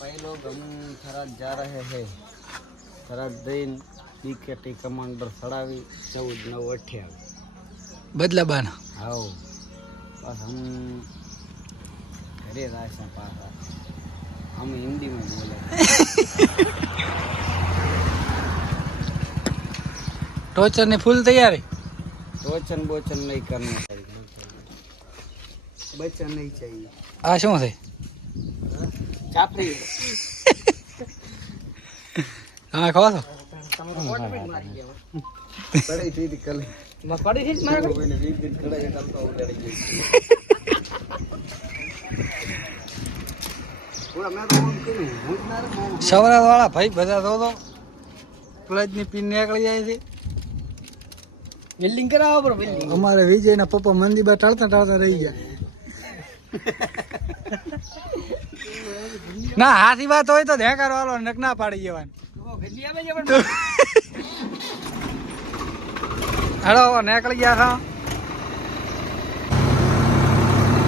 भाई लोग हम थराद जा रहे हैं। थराद दिन बीकेटी कमांडर सड़ावी 14/9/28 बदला बाना। आओ बस हम घरे राशा पासा हम हिंदी में बोले। टोचर ने फुल तैयारी। टोचन बोचन नहीं करना चाहिए, बच्चा नहीं चाहिए। आ शू है चापड़ी हाँ खाओ तो पड़ी थी कल मैं पड़ी थी मारे को मैंने 20 दिन खड़ा है कल तो उड़ गई पूरा मैं तो हम क्यों हूं मारे सवरा वाला भाई बजा दो तो क्लच ની પિન નીકળી જાય છે बिल्डिंग कराओ पर बिल्डिंग અમારે વિજયના પપ્પા મંદી બા ટાળતા ટાળતા રહી ગયા ના હાથી વાત હોય તો ધેકાર વાળો નક ના પાડી જવાનું હેડો નીકળી ગયા છો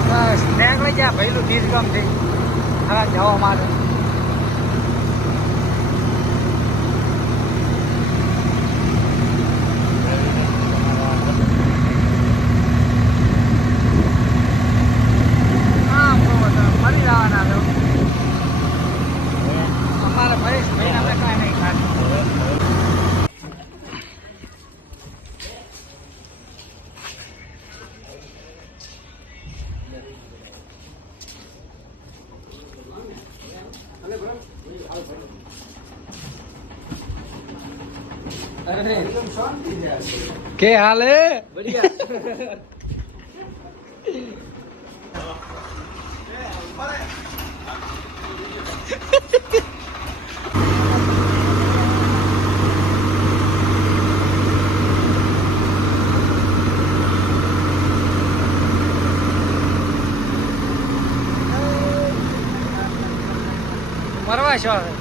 બસ નીકળી ગયા પહેલું ગીત કામ થઈ હવે જવા માટે ફરી જવાના છો અમારે પરેશ ભાઈ અમે કાંઈ નહીં ખાતું के हाल है बढ़िया मरवा शो है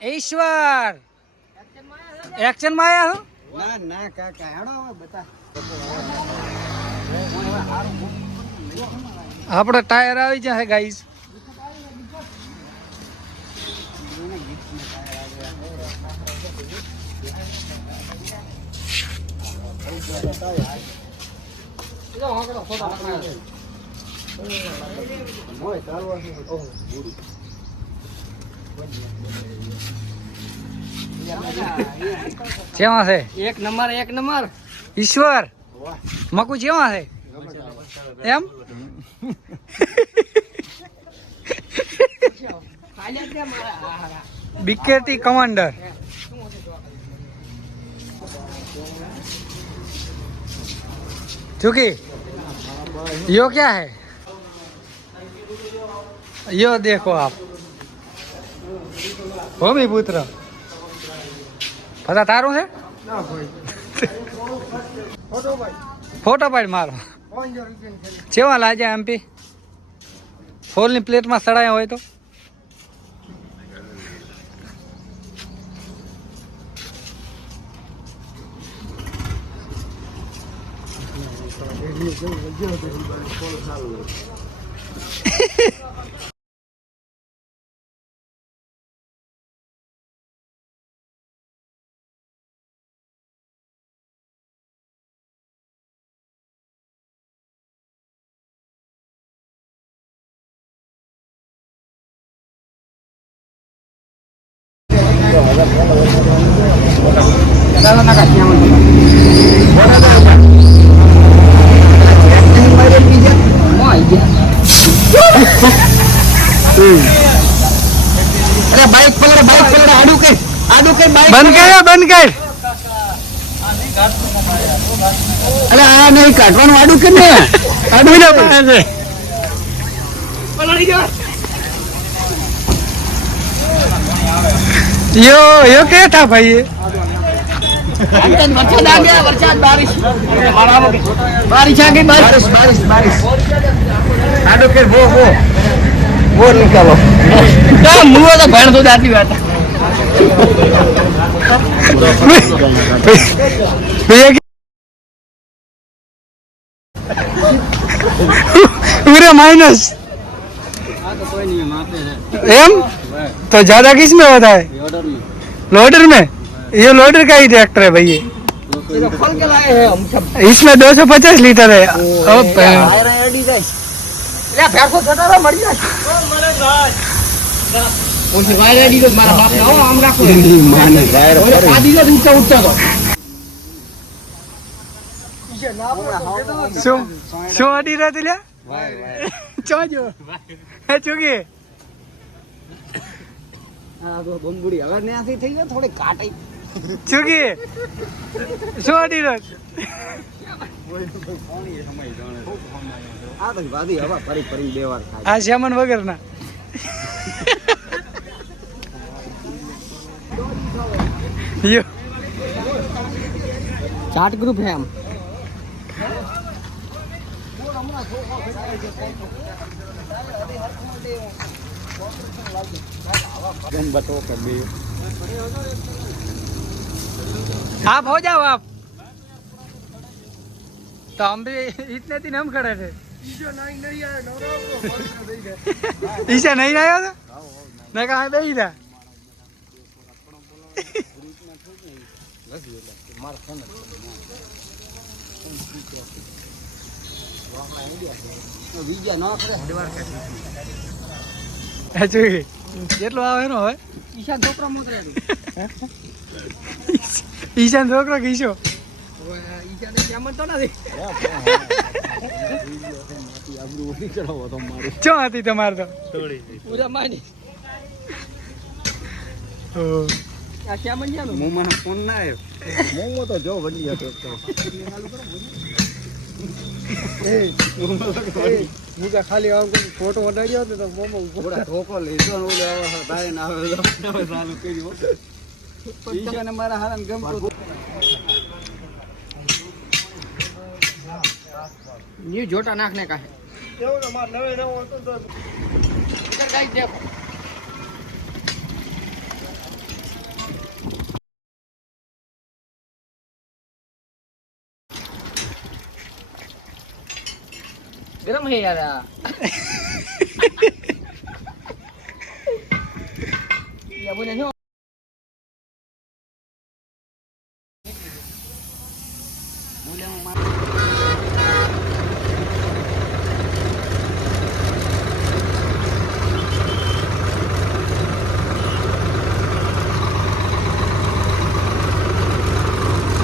ईश्वर एक्शन में आया हो ना ना काका हेडो बता આપણે ટાયર આવી જશે ગાઈસ કેવા છે एक नंबर ઈશ્વર મકુ કેવા છે એમ बीकेटी कमांडर चूंकि यो क्या है यो देखो आप भूमि पुत्र पता तारू है फोटो पाड़ मारो केवा लागे एमपी फूल नी प्लेट में सड़ाया हो तो અરે બાઈક પકડ આડું કે બાઈક બંધ કર બંધ કર. અરે આ નહીં કાઢવાનું આડું કે ને આડું ના પાડે યો કે था भाई ये वरसाद आ गया वरसाद बारिश बारिश आ गई बारिश आडो के वो निकालो क्या मुंह तो भैंस तो जाती बात पूरे माइनस एम तो ज्यादा किस में होता है लोडर में ये लोडर का ही ट्रैक्टर है भाई ये खोल के लाए हैं हम सब इसमें 250 लीटर है શું અડી રહ્યા તું ચોજો હે ચુકી બોમ્બુડી હવે ન્યાથી થઈ જાય થોડી કાટે ચુકી શું અડી રહ્યો આ તો વાદી હવા ફરી બે વાર ખાય આ શ્યામન વગર ના યો चाट ग्रुप है हम आप हो जाओ आप तो हम भी इतने दिन हम खड़े थे ईशा नहीं आया था मैं कहा बेही था કેટલો આવે એનો હવે ઈશા છોકરો મોકલે ઈશાન છોકરો કીશો ઈશાને કેમ તો નથી ચો હતી તમારે તો પૂરા માની આ કેમ જાનું મોમાં ફોન ના આવ્યો મોમો તો જો વડી હતો મુકા ખાલી આમ ફોટો વડાડ્યો તો મોમો ઘોડા ઠોકો લેજો ને ઓલે આવે ભાઈ ના આવે ચાલુ કર્યો ઈશાને મારા હારાને ગમતો ન્યુ જોટા નાખને કાહે એવું તો માર નવે નવો હતો તો ઇધર ગાઈસ દેખો गरम है यार या बोले नो बोले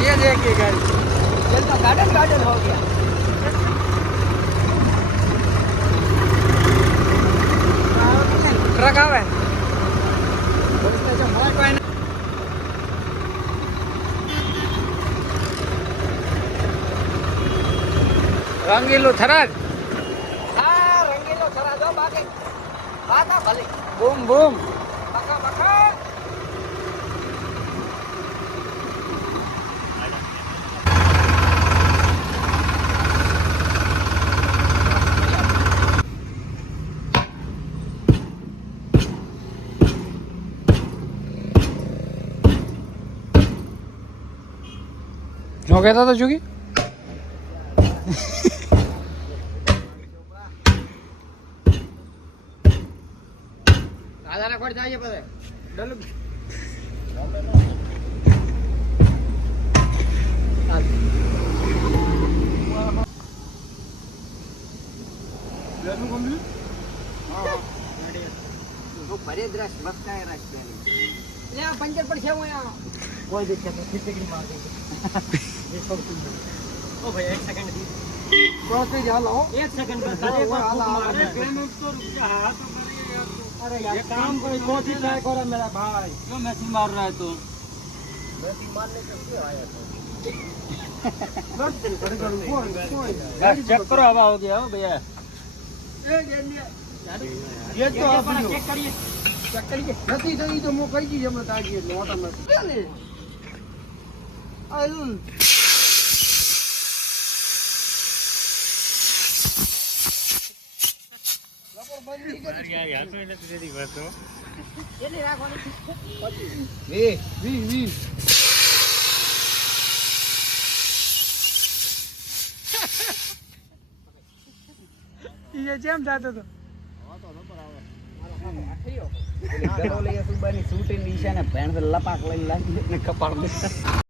ये देखिए गाड़ी चल तो गार्डन हो गया ट्रक आवे रंगीलो थराज हाँ रंगीलो थरा दो बाकी बात आ भले बूम बूम बका बका जो कहता था चुकी आधार कार्ड चाहिए पता डल भरे द्रश मस्त है रश ले पंचर पर छे हुआ कोई दिक्कत नहीं फिर से मार देंगे ओ भैया 1 सेकंड दी प्रोसेस जा लो 1 सेकंड बस मारे पेमेंट तो रुक जा हाथ तो अरे यार काम कोई कोठी ट्राई करो मेरा भाई क्यों मैसी मार रहा है तू मैसी मारने के लिए आया था चेक करो हवा हो गया हो भैया ये तो आप चेक करिए નથી તો ઈ તો મો કરી દી જમત આજી એટલે ઓટોમેટિક ને આયું લપો બંધી કરી યાર તો એને તેરી વાતો એને રાખવાની વી ઈ જેમ જાતો તો ગરોલી સુબાની શૂટિંગ ઈશાને ભેણ લપાક લઈને લાગી ને કપાળ